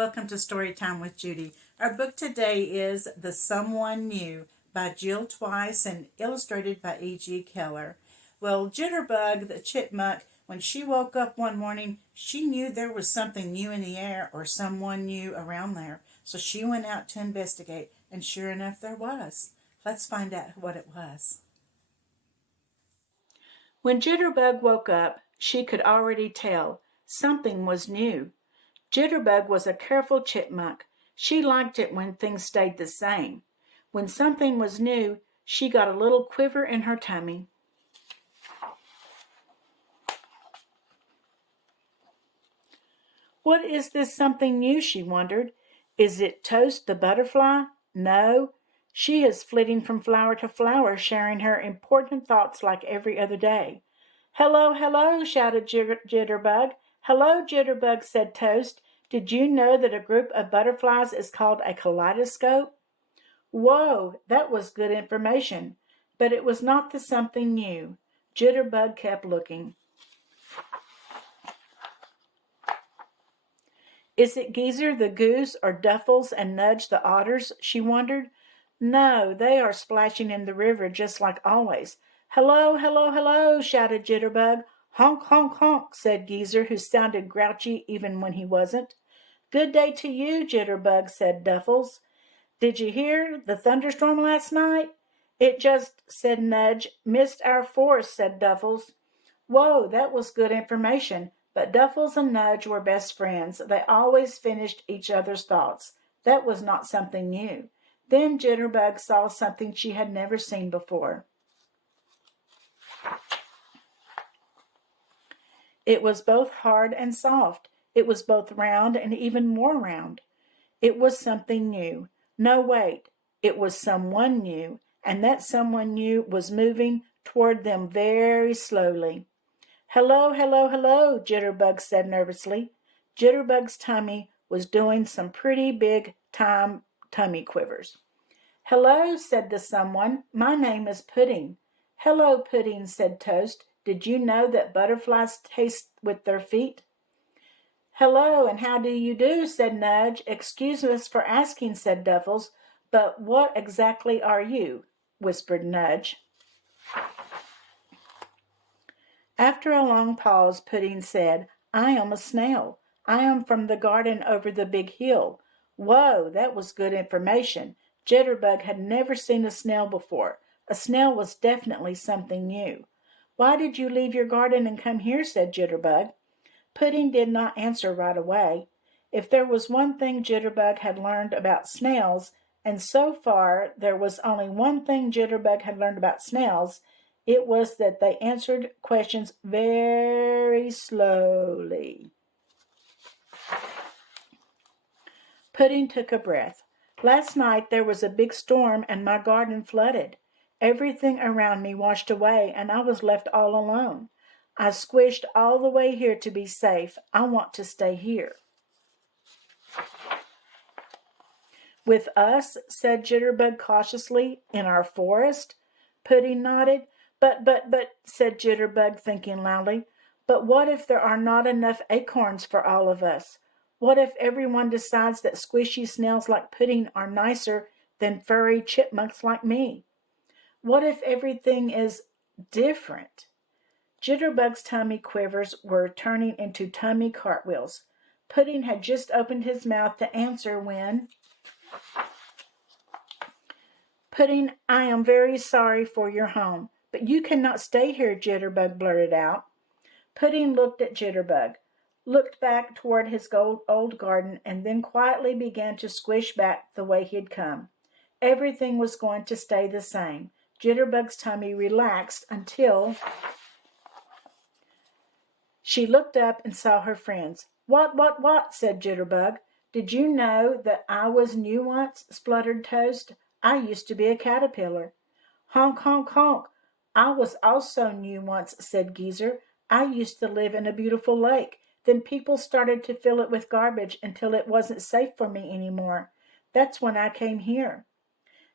welcome to Storytime with Judy. Our book today is The Someone New by Jill Twice and illustrated by E.G. Keller. Well, Jitterbug, the chipmunk, when she woke up one morning, she knew there was something new in the air or someone new around there. So she went out to investigate, and sure enough, there was. Let's find out what it was. When Jitterbug woke up, she could already tell something was new. Jitterbug was a careful chipmunk. She liked it when things stayed the same. When something was new, she got a little quiver in her tummy. What is this something new, she wondered. Is it Toast the butterfly? No. She is flitting from flower to flower, sharing her important thoughts like every other day. Hello, hello, shouted Jitterbug. Hello, Jitterbug, said Toast. Did you know that a group of butterflies is called a kaleidoscope? Whoa, that was good information. But it was not the something new. Jitterbug kept looking. Is it Geezer the goose or Duffles and Nudge the otters? She wondered. No, they are splashing in the river just like always. Hello, hello, hello, shouted Jitterbug. Honk, honk, honk, said Geezer, who sounded grouchy even when he wasn't. Good day to you, Jitterbug, said Duffles. Did you hear the thunderstorm last night? It just, said Nudge. Missed our forest, said Duffles. Whoa, that was good information. But Duffles and Nudge were best friends. They always finished each other's thoughts. That was not something new. Then Jitterbug saw something she had never seen before. It was both hard and soft. It was both round and even more round. It was something new. No, wait. It was someone new, and that someone new was moving toward them very slowly. Hello, hello, hello, Jitterbug said nervously. Jitterbug's tummy was doing some pretty big time tummy quivers. Hello, said the someone. My name is Pudding. Hello, Pudding, said Toast. Did you know that butterflies taste with their feet? Hello, and how do you do, said Nudge. Excuse us for asking, said Duffles, but what exactly are you? Whispered Nudge. After a long pause, Pudding said, I am a snail. I am from the garden over the big hill. Whoa, that was good information. Jitterbug had never seen a snail before. A snail was definitely something new. Why did you leave your garden and come here, said Jitterbug. Pudding did not answer right away. If there was one thing Jitterbug had learned about snails, and so far there was only one thing Jitterbug had learned about snails, it was that they answered questions very slowly. Pudding took a breath. Last night there was a big storm and my garden flooded. Everything around me washed away and I was left all alone. I squished all the way here to be safe. I want to stay here. With us, said Jitterbug cautiously, in our forest? Pudding nodded. But, said Jitterbug, thinking loudly, but what if there are not enough acorns for all of us? What if everyone decides that squishy snails like Pudding are nicer than furry chipmunks like me? What if everything is different? Jitterbug's tummy quivers were turning into tummy cartwheels. Pudding had just opened his mouth to answer when... Pudding, I am very sorry for your home, but you cannot stay here, Jitterbug blurted out. Pudding looked at Jitterbug, looked back toward his old garden, and then quietly began to squish back the way he had come. Everything was going to stay the same. Jitterbug's tummy relaxed until... She looked up and saw her friends. What, said Jitterbug. Did you know that I was new once, spluttered Toast. I used to be a caterpillar. Honk, honk, honk. I was also new once, said Geezer. I used to live in a beautiful lake. Then people started to fill it with garbage until it wasn't safe for me anymore. That's when I came here.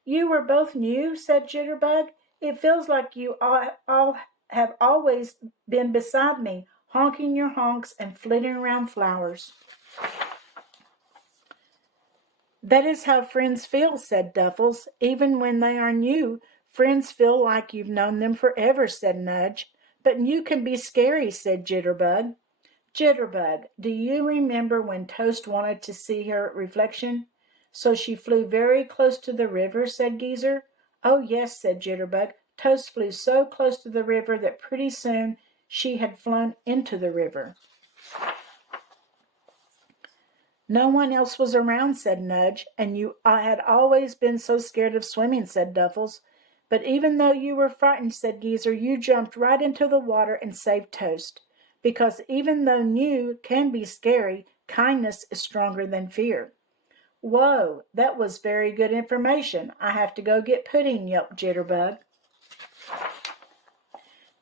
You were both new, said Jitterbug. It feels like you all have always been beside me, honking your honks and flitting around flowers. That is how friends feel, said Duffles. Even when they are new, friends feel like you've known them forever, said Nudge. But new can be scary, said Jitterbug. Jitterbug, do you remember when Toast wanted to see her reflection? So she flew very close to the river, said Geezer. Oh, yes, said Jitterbug. Toast flew so close to the river that pretty soon she had flown into the river. No one else was around, said Nudge, and I had always been so scared of swimming, said Duffles. But even though you were frightened, said Geezer, you jumped right into the water and saved Toast. Because even though new can be scary, kindness is stronger than fear. Whoa, that was very good information. I have to go get Pudding, yelped Jitterbug.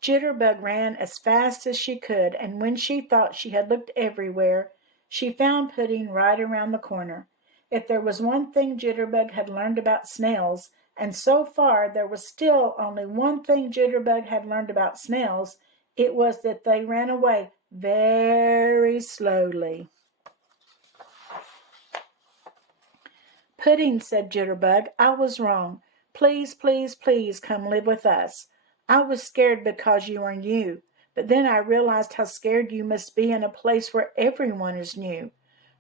Jitterbug ran as fast as she could, and when she thought she had looked everywhere, she found Pudding right around the corner. If there was one thing Jitterbug had learned about snails, and so far there was still only one thing Jitterbug had learned about snails, it was that they ran away very slowly. Pudding, said Jitterbug, I was wrong. Please, please, please come live with us. I was scared because you are new, but then I realized how scared you must be in a place where everyone is new.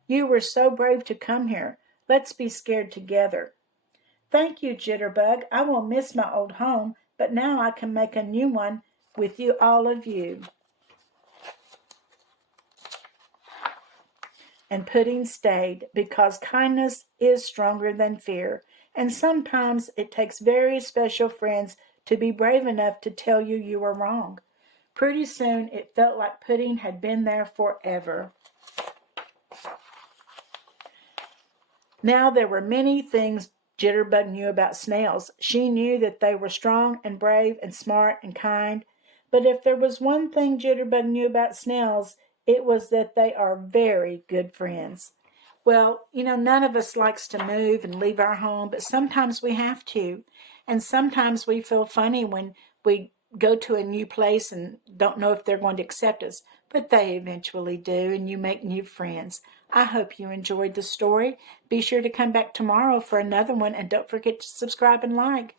You were so brave to come here. Let's be scared together. Thank you, Jitterbug. I will miss my old home, but now I can make a new one with you, all of you. And Pudding stayed because kindness is stronger than fear, and sometimes it takes very special friends to be brave enough to tell you you were wrong. Pretty soon it felt like Pudding had been there forever. Now there were many things Jitterbug knew about snails. She knew that they were strong and brave and smart and kind. But if there was one thing Jitterbug knew about snails, it was that they are very good friends. Well, none of us likes to move and leave our home, but sometimes we have to. And sometimes we feel funny when we go to a new place and don't know if they're going to accept us. But they eventually do, and you make new friends. I hope you enjoyed the story. Be sure to come back tomorrow for another one, and don't forget to subscribe and like.